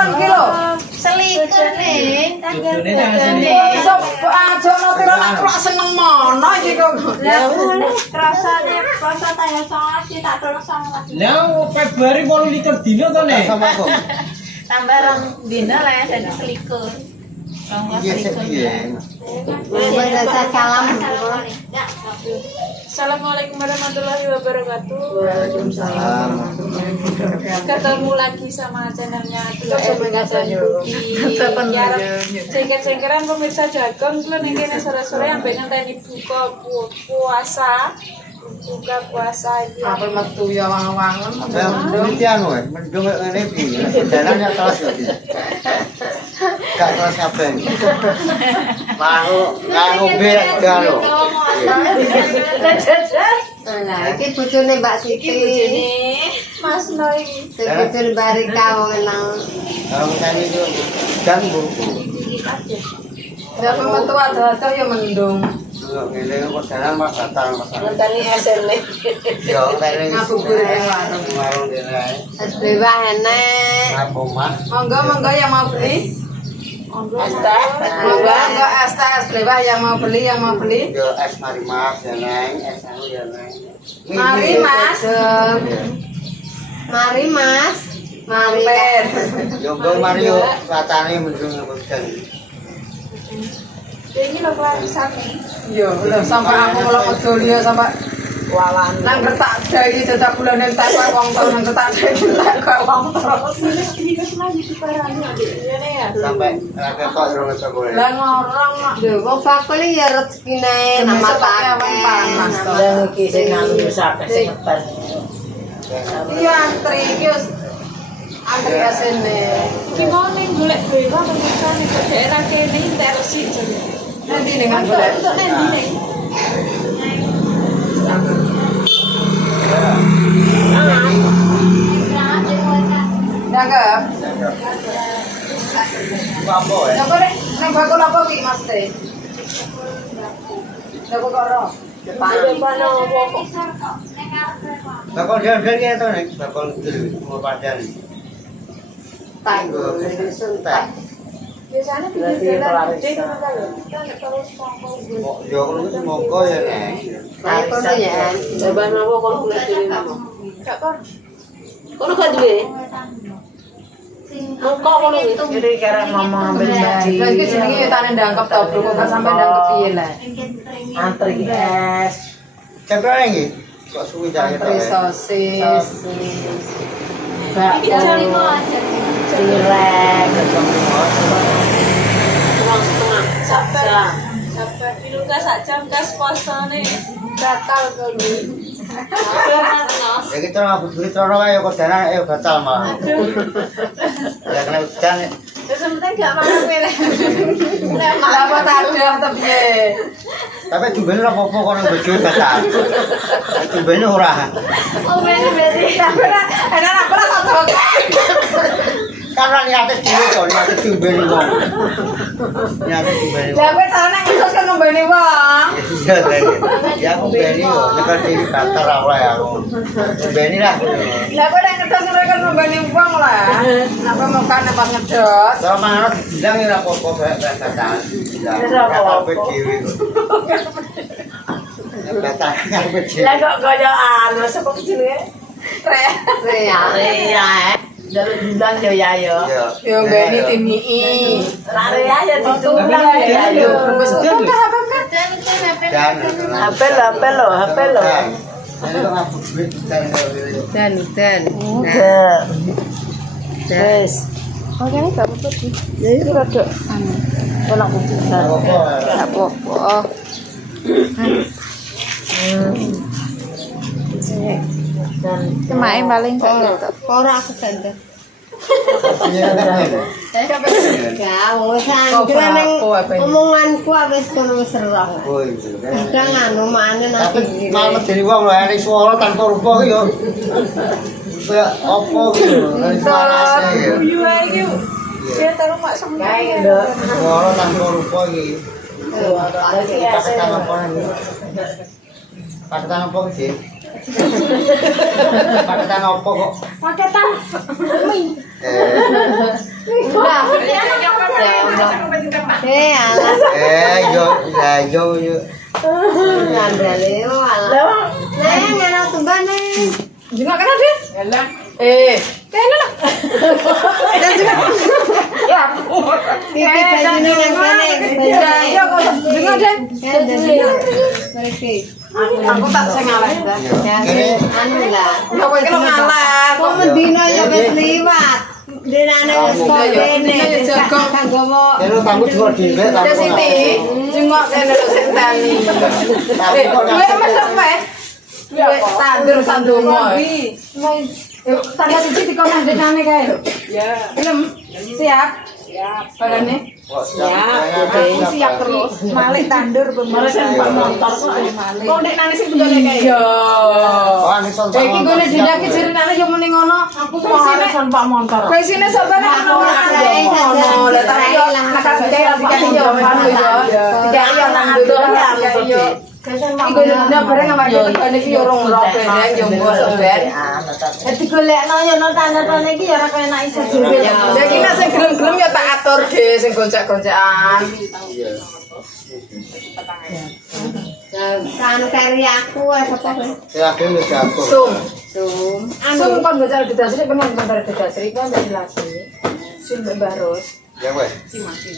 pon iki lho. Selikur nih. Sok aja notira nek kok seneng mono iki kok. Rasane poso tanggal 19 sih tak terus sama. Lah Februari 8 dino to nek. Tambah rong dina lah ya jadi selikur. Iya sih. Salam. Assalamualaikum warahmatullahi wabarakatuh. Waalaikumsalam. Ketemu lagi sama channelnya Dula dan Buki. Cengker-cengkeran pemirsa jagon kulo ning kene sore-sore ambek ngenteni buka puasa. Buka puasa iki. Apa metu ya wang-wangen. Penelitian weh, mendung ngene iki. Jalannya kelas iki. Gak kelas apa ini? Mau ngombe karo. Nah, iki bojone Mbak Siti. Mas Noi. Bojone Barika wong nang. Kalau tadi itu dan buku. Ya metu ada-ada ya mendung. Ngene kok jalan Mas datang Mas. Ngenteni esen nih. Yo tele Ngabuburit ning warung. warung dene. Es bewah enek. Apa mah? Monggo yang mau beli. Monggo es teh es blewah yang mau beli. Yo es mari Mas ya Neng, es anu ya Neng. Mari Mas. Mari Mas. Mari. Mampir. Yo go mari yo latane mendung hujan. Ini lho klarisane. Yo, lho sampai aku melok medul ya sampai walan. Nang kertak dai tetap bulan entek kok wong to nang kertak dai entek kok wong terus. Ini lagi diparani ngene ya. Sampai raga kok ora iso golek. Lah ngorong kok. Lho, wong bakul ya rezekine nama panas to. iki sing anu sampe sing ngetan. Iya antri iki wis antri asene. Ki mau ning golek dewa pemirsa ning daerah kene entek resik jare. Nanti ning golek. Untuk nendi ning. Nangkep. Apa ya? Nang kok nang bakul apa ki Mas Teh? Nang kok ora. Bakal jalan-jalan to Neng, bakal mau padang. Tanggo suntak. Biasanya pinggir jalan gede kan ya. Kita nek terus monggo. Yo ngono kuwi monggo ya Neng. Ayo kono ya. Coba nopo kon kulit dhewe nopo. Gak kon. Kono gak duwe. Mongko kono wis. Jadi kira ngomong ambil janji. Lah iki jenenge yo tane ndangkep to, Bro. Kok sampe ndangkep piye lah. Antri es. Cepet iki. Kok suwi jahe to. Antri sosis. Iki jam 5 aja. Cireng. Kurang setengah. Sabar. Sabar. Dilungga sak jam gas posone. Batal kono. Ya kita ngabuburit ora wae kok dalan ayo batal malah. Ya kena hujan. Terus penting gak mangan milih. Lah apa tadah to piye? Tapi jumbene ora apa-apa kono bojo batal. Jumbene ora. Oh, berarti. Tapi enak aku ora cocok. Karena niate dhewe to, niate jumbene wong. Niate jumbene Lah wong. kowe sarane ngesos kan ngombeni wong. Ya sudah tadi. Ya aku beni yo, nek dhewe batal ora oleh aku. Beni lah. Lah kowe nek ngedos mereka ngombeni wong lah. Apa mau kan pas ngedot? Kalau mangan bilang ya ora apa-apa bae batal. Ya apa dhewe. Batal kabeh dhewe. Lah kok kaya anu sapa jenenge? Ya. Ya. Jalur bulan yo ya yo. Yo ngene timii. Lare aja ditulang ya yo. Wis utuh ta apa kan? Dan Apel lo. Ini kok ngabuburit dan Dan. Wes. Oke, gak apa-apa sih. Ya itu rada anu. Ora kudu. Gak apa-apa. Dan Kemain paling gak gitu. Ora aku gandeng. Ya, wis anjir ning omonganku wis kono wis serang. Oh iya. Kadang anu mane Tapi nanti. malah jadi wong lho enek swara tanpa rupa ki yo. Kaya apa ki lho, enek suarane yo. Guyu ae iki. Dia taruh mak semua. kae ndok. Swara tanpa rupa iki. Paketan apa iki? Paketan apa iki? Paketan apa kok? Paketan mie. ayo yuk. Ngandale malah. Neng ana tumbane. Juga kan ada? Yalah. Kayaknya lah. Dan juga. Ya. Titip bajune nang kene. Ya kok juga deh. Mereka. Aku tak sing ngalah. Anu lah. Ya kowe iki ngalah. Kok mendino ya wis liwat. Denane wis kok dene. Kanggo Kene kamu cuma dhewe Ada tak. Siti, jengok kene lho sentani. Duwe mesem wes. Duwe tandur sandungo. Yuk, tangga siji dikono dekane kae lho. Ya. Gelem? Siap? Siap. Barane? Siap. Siap terus. Malik tandur Malah sampai motor kok ayo malih. Kok ndek nang sing tunggale kae? Iya. Oh, ini son. Iki gone dindake jenenge yo muni ngono. Aku Malah sampai motor. kowe sine sampeyan ono. Lah tapi yo kakak dikai yo anu yo. Dikai yo nang nduk yo. Iku nang bareng awak yo tegane iki yo rong rene yo mbok soben. Dadi golekno yo nang tanda-tanda iki ya ora kenak iso dhewe. Ya iki nek sing gelem-gelem ya tak atur dhewe sing goncak-goncakan. kan kari aku apa kowe? Ya kene wis aku. Sum. Anu Sum kon goncak didasri pengen kon didasri kon dilasi. Sum Mbak Ya wes.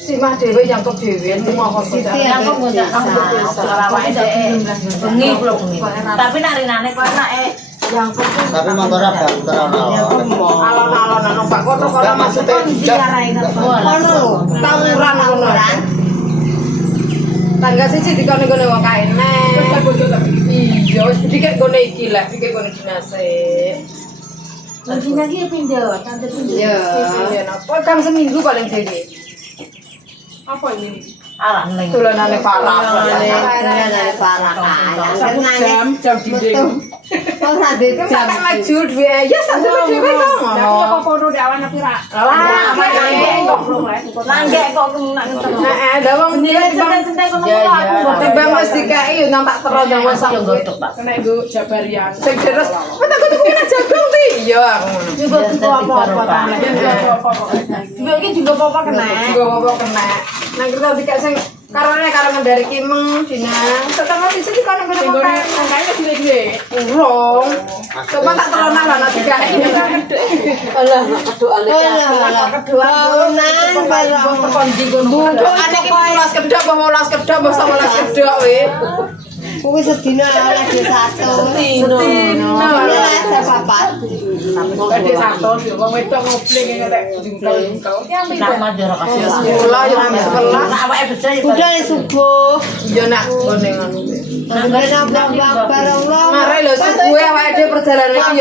Si mah dhewe nyangkep dhewe mau kok Aku ngojak awake dhewe bengi lho bengi. Tapi nak rinane kok enake nyangkep Tapi motornya banter ono. alon-alon numpak kono maksudnya diarahi kono tawuran kono. Tangga siji dikone-kone wong kaene. Iya, wis dikek gone iki lah, dikek gone dinase. Langsung lagi pindah, tante pindah. Iya, kok kan seminggu paling dhewe. Apa ini? Alah neng. Tulanane parah. Tulanane parah kan. Jam dinding. Kok sadhe Kan tak maju dhewe ya satu dhewe kok. Apa foto di awan pira? Langgek kok nak ngenteni. Heeh, dah wong Centeng-centeng kono aku kok. timbang wis dikai yo nang tak terus nang wis Yo gotok Pak. Kena nggo jabarian. sing deres. Wes tak kudu kena jagung ti. Iya aku ngono. Juga apa-apa. Juga iki juga apa kena. Juga apa kena. Nang kita dikek sing karone karo dari Kimeng dina. Setengah siji kan ngene kok kae. Kae gede-gede. Urung. Coba tak terus nang ana dikai. Alah kedua Kaunan barang Kondi ngono. Ane iki 12 kedhok apa 12 kedhok apa 11 kedhok we. kuwi sedina lagi satu. Sedina. Ada papat. Gede satu, wong wedok ngopling nek jungkel-jungkel. Nama jorok kasih. Sekolah yo nang sekolah. Nak awake bejo ya. Budal subuh. Yo nak ngene ngono. Nang bakbar Allah. Mare lho subuhe awake dhewe perjalanan iki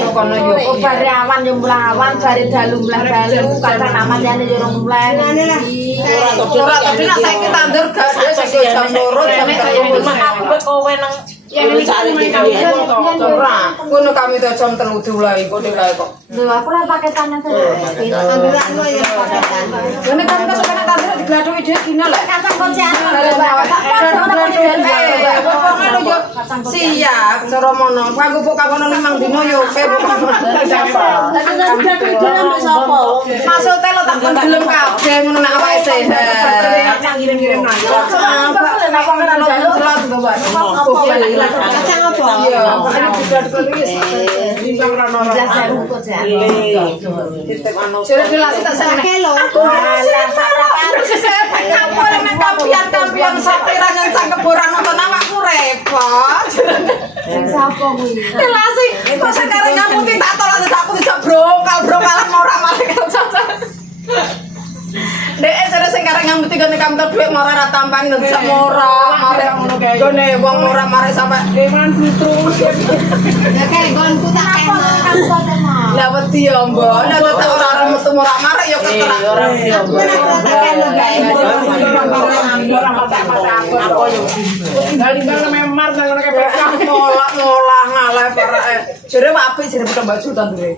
yo kono yo. Oh bare awan yo mulang awan, bare dalu mulang dalu, kadang aman jane yo rong mulang. Ngene lah. Ora tapi nek saiki tandur gas wis jam 2 jam 3. Kowe nang Ya ini cari Ora, ngono kami to jam 3 diulai kok dilai kok. lho aku ora pakai tangan saja. Tanduran lo ya paketan. Ngene kan kok sampeyan tandur digladhoki dhewe dina lek. Kacang kocan. Siap, cara mono. Aku kok kakono 5 dino yo oke. Tapi kan udah kerja mbek sapa? Maksud lo tak kon gelem kabeh ngono nek awake sehat. Kacang kirim-kirim nang. Kacang apa? Iya, makanya digladhoki wis. Timbang ra ono. Jadi dilasi tak sana. Kelo. Aku kampian sapi ra ngencang keboran nonton awakku repot. Sapa kuwi? Dilasi kok sekarang ngamuti tak tolong aku dijak brokal-brokalan ora malah kocok. Dek jare sing kareng ngamuti gone kantor dhuwit ora ra tampani dijak ora mare ngono kae. Gone wong ora mare sampe Eman terus. Ya kayak gonku tak kena. lah wedi ya mbok. Nek tak ora metu ora mare ya keterak. Aku tak kena guys. Apa yo. Tinggal di dalam memar nang ngene kayak Ngolah ngalah parake. Jare apik jare buka baju tandure.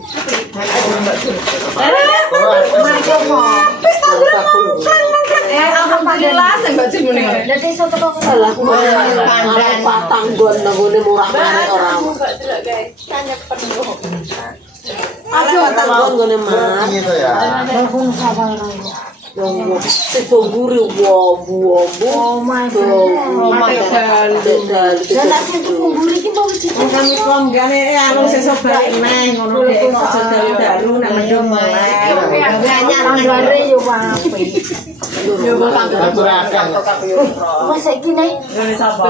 Alhamdulillah sing baju muni. Dadi soto kok salah. Pandan. Patanggon nang ngene murah-murah ora. Aduh, tanggon ngene mah. Gitu ya. Langsung sabar. Siboguri omah kami konggane anu sesuk balik neh ngono dhek kok dalu nek mendung melek. Langgare yo apik. Yo kok tak Aturaken. Mas saiki nek Ngene sapa?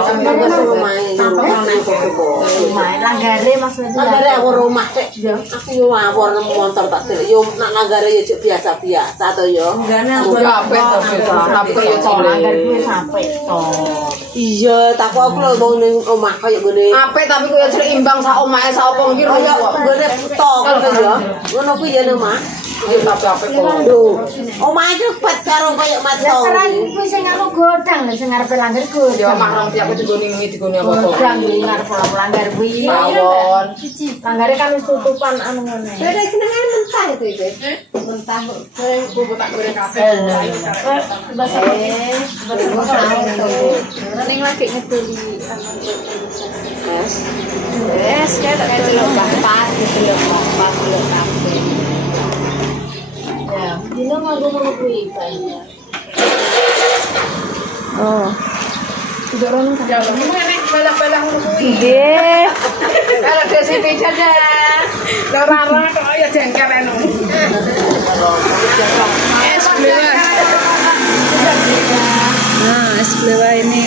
langgare maksudnya. Nanggare aku rumah cek. Aku yo ngawur nemu motor tak delok. Yo nak nanggare yo cek biasa-biasa to yo. Enggane aku yo apik to bisa. Tapi yo langgare kuwi sampai to. Iya, tak aku lho mau ning omah kaya ngene. apik tapi koyo seimbang sak omahe sak opo iki Kaya ngene tok ngono yo. Ngono kuwi ya nang omah. yo tapi apik kok. Lho, omah iki pet karo kaya matong. Sekarang kuwi sing aku godang lho sing arepe langgar godang. Yo omah rong tiap digoni wingi digoni apa kok. Godang kuwi ngarep langgar kuwi. Mawon. Langgare kan wis tutupan anu ngene. Beda senengan mentah itu iki. Mentah Bubuk tak goreng kabeh. Ning lagi ngedeli Wes, ya tak delok bapak, delok bapak, delok kabeh. Ya, dino nganggo ngono kuwi kayaknya. Ya lu enek balak-balak ngono kuwi. Nggih. Kalau dia sih beca dah. Lara kok ya jengkel anu. Es blewa. Nah, es blewa ini.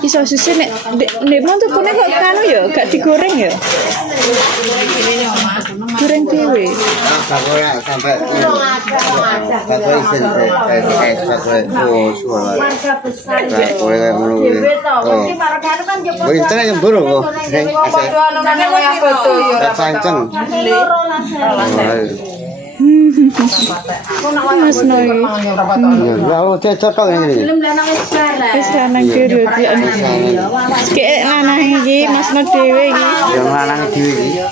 Iso susu nek mau tuh kene kok kanu ya, gak digoreng ya. Goreng dhewe. Bakoya sampai bakoya isin suara. Marga besar. Bakoya ngono kuwi. Dhewe to, mesti margane kan yo Oh, internet yang buruk kok. Padha anu nang wayah foto yo. Panceng. loro lah. Mas Noi. Ya, cocok kok ini. Film lanang wis bareng. Wis lanang dhewe iki. Kayak lanang iki Mas No dhewe iki. Yang lanang dhewe iki.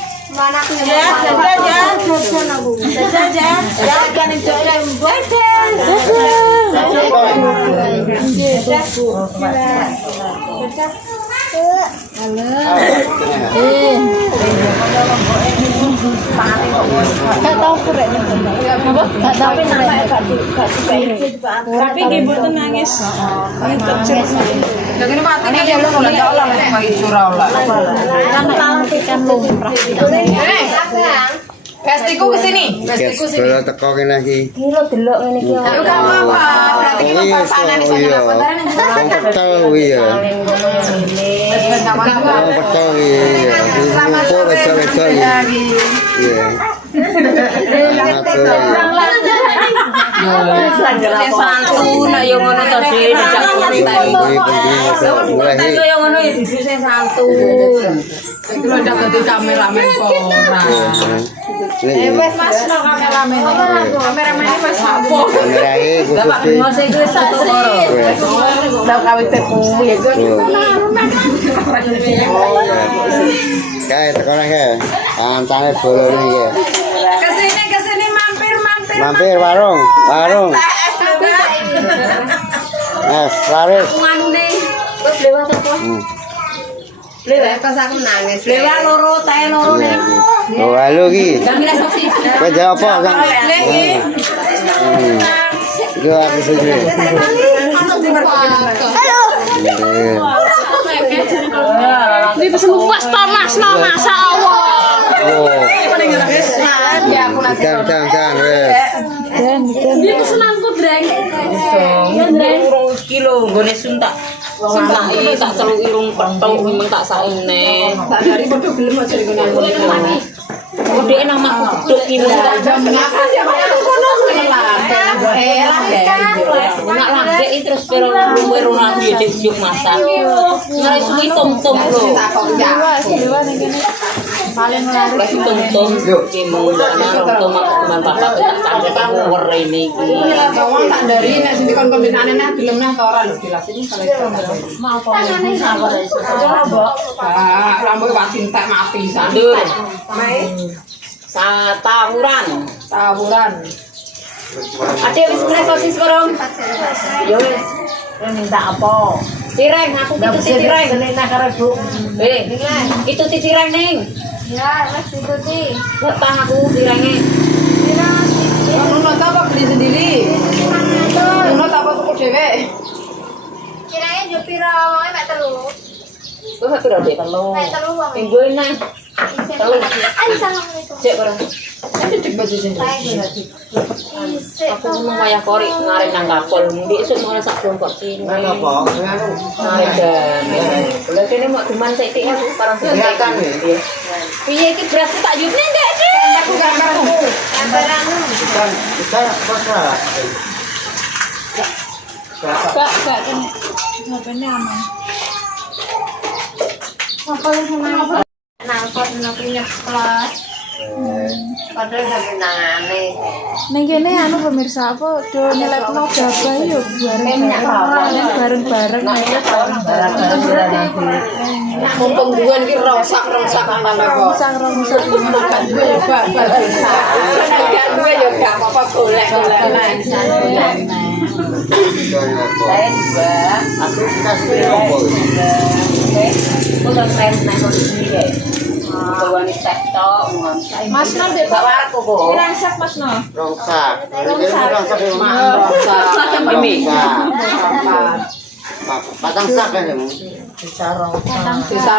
Tapi nggih mboten nangis. Yang ini mati nih ya lu ya Allah nek kaya surau lah. Vestiku ke sini. Vestiku sini. Kalau teko kene iki. Kilo delok ngene iki. Ya udah apa-apa. Berarti kita papanan di sana paparan yang Wong petel kuwi ya. Wong petel iki ya. Selamat sore. Wedok-wedok iki. Iya. Sing santun nek yo ngono to Dik, dijak Mulai yo ngono ya duduk sing santun. Itu lo udah ganti kameramen ora. Wes Mas no kameramen. Kameramen iki wis apa? kamera iki Bapak khusus Bimo sing wis sakse. Udah kawin teku ya gue. kae teko nang kae. Antane bolone iki. Kesini mampir. Mampir warung. Laris. Terus lewat apa? Lewat pas aku nangis. Lewat loro, tae loro nek. Oh, halo iki. Gamila soksi. Kowe jawab apa, Kang? Iki aku siji. Ini pesen puas Thomas no masa Allah. Oh. Ya aku nanti. Jangan wes. Ini pesenanku dreng. Ya ndreng kilo nggone suntak. Suntak iki tak celuk irung petuk memang tak saene. Tak dari podo gelem aja ngene. Kodhe nang makku peduk ki wong tak nak lagek iki terus pero luwe nang juk masak. Nare suwi tum-tum lho. Paling menarik. Tum-tum ki mung ana tum teman bapak tak tangkep werene iki. Wong tak dari nek sing dikon kombinane nah gelem nah ta ora lho dilasini kalau itu. Mau apa ngene sabar iso. Coba. Ah, rambut wasin tak mati Dur. sandur. Tawuran. Ade wis mulai sosis korong. Yo wis. Minta apa? Cireng, aku itu cireng. Senena karo Bu. Itu cireng ning. Ya, wes ikuti. Ngutang aku cirenge. Ngono ta apa beli sendiri? Ngono ta apa tuku dhewe? Kiranya yo pira wae mek telu. Wis aku udah telu. Mek telu wae. Minggu ini. Assalamualaikum. Cek barang. Ini dik baju sini. Aku mau wayah korek ngarit nang kapal. Ndi esuk mau sak kok sini. Kan apa? Nganu. Ngarit dan. Lah kene mau cuman sithik aku parang Kelihatan ya? piye iki beras tak yupne ndak sih? Aku gambarmu. Gambaranmu. Kita pasrah. Gak kena. HP-nya aman. Apa yang sama? Nangkot punya plus. Padahal sampai nangane. Ning kene anu pemirsa apa do nyeletno gabah yo bareng-bareng. Mumpung duwen iki rongsak-rongsak nang apa. Sang-rongsak Makan duwe yo babar bisa. Nek duwe yo gak apa-apa golek-golek. Saya juga. Aku kasih apa? Udah keren naik kondisi deh. Bawa nih tok, Mas Nur dek bawa aku kok. pirang Mas Nur. Rongsak. Ini rongsak yang mana? Rongsak. Ini. Patang sak kan ya? Bisa rongsak. Bisa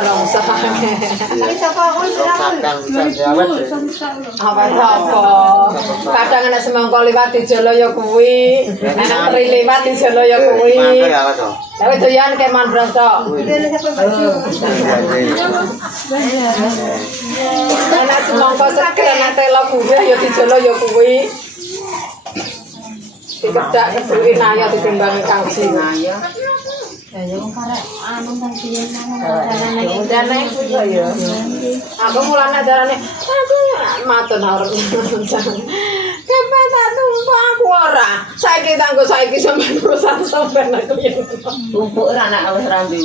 kok aku Rongsakan sejawat. Apa-apa. Kadang ana semangka liwat di jolo ya kuwi. Ana teri liwat di jolo ya kuwi. Mangkel apa toh? Lah wis doyan ke mandros tok. Ana semangka seger ana telo kuwi ya di jolo ya kuwi. Dikedak keduwe naya ditimbang kang sinaya. Dane kuwi ya. Aku mulane ajarane aku matur arep. Kepen tak tumpah aku ora. Saiki tanggo saiki sampeyan urusan sampeyan aku yen. Tumpuk ora anak wis rambi.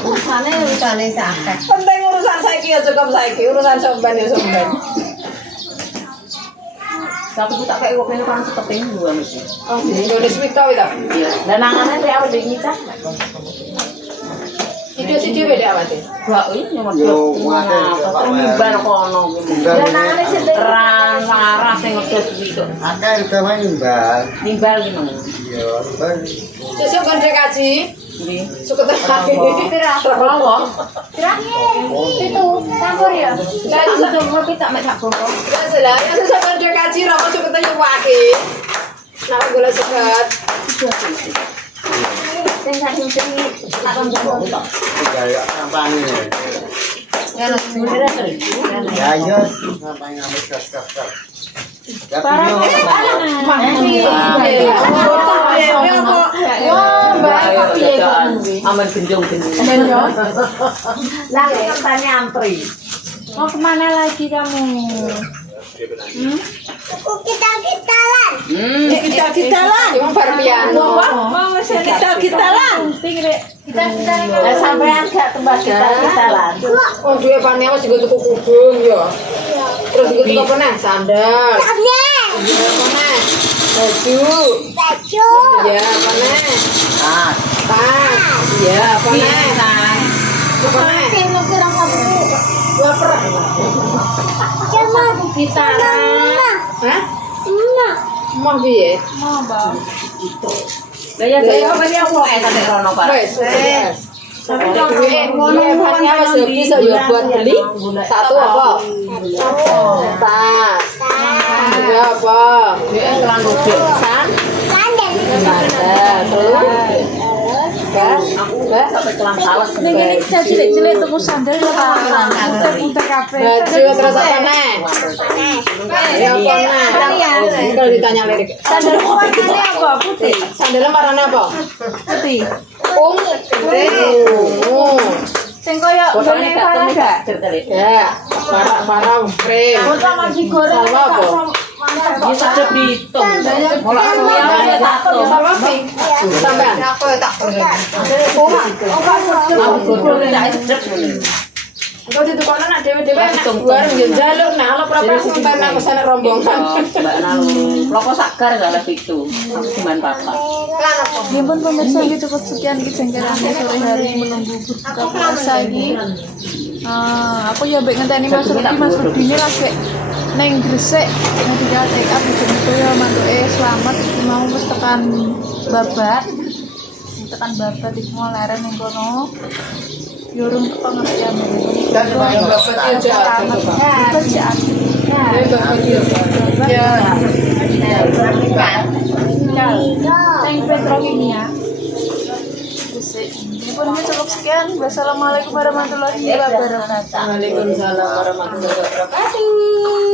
Urusane sakit. Penting urusan saiki ya cukup saiki, urusan sampeyan ya sampeyan. Tapi aku tak kayak kopi kan seteping dua mesti. Oh, Indonesia wita wita. Iya. Dan nangannya dia apa dingin cah? Video dhewe dek awake. Gak ini yang Yo, ngedot. Terus nimbal kono. Dan Nangannya sih teran marah sing ngedot gitu. ada yang main mbak. Nimbal gitu. Iya, mbak. Sesuk kon kaji. Jadi Suka terkaki. apa? itu campur ya. Lah Langsung ngopi tak mek sak bongko. lah, ya sesuk kon kaji ra masuk ketemu wake. Nah, gula sekat. Sing sing tak bongko tak. Gaya kampanye. Ya lu sebenarnya sering. Ya iya, kampanye ngambil gas. Tapi Aman genjong-genjong. Lah kertane antri. Mau kemana lagi kamu? Kita-kitalan. Kita-kitalan. Cuma bar piano. Mau mesin Kita-kitalan. Kita-kitalan. Lah sampean gak tembak kita-kitalan. Oh, duwe pane wis nggo tuku kudung ya. Terus nggo tuku apa neh? Sandal. Iya, apa neh? Baju. Iya, apa neh? ah, Tas. Iya, apa neh? Apa neh? Lapar. Hah? Mau piye? Lah ya saya apa dia mau tadi rono Pak. Wes. Sampai duwe ngono wis bisa ya buat beli. Satu apa? Tas. Ya apa? Ngelanggo Sandal. Terus Aku sampai kelang salah Ning kene kita cilik-cilik tuku sandal ya putar kabeh. baju terus apa neh? Ya apa neh? Kalau ditanya lirik. Sandal warnane apa? Putih. Sandalnya warnanya apa? Putih. Ungu. Sing koyo botolnya ngene gak parah temen gak? gak? Ya, warna krem. Sama digoreng Sama apa? Dia sedep dihitung. Mulai semua ya tato. Sama pink. Sampean. Aku goreng tak sedep. Engko ditukokno nak dhewe-dhewe nak bareng yo njaluk nak ala protes ngentan aku sana rombongan. Mbak Nalu, loko sakar gak lah itu. Aku cuman papa. Ya pun pemirsa gitu cukup sekian kejengkelannya sore hari menunggu berbuka puasa ini. Aku ya baik ngenteni Mas Rudi ini lagi neng Gresik nanti dia take up gitu ya mantuke selamat mau wis tekan babat di semua lereng ning kono. Yo urung teko ngertian. Dan bapak dia jahat. Kerjaan. Bapak dia jahat. Tank petrokimia. Ini pun cukup sekian. Wassalamualaikum warahmatullahi wabarakatuh. Waalaikumsalam warahmatullahi wabarakatuh.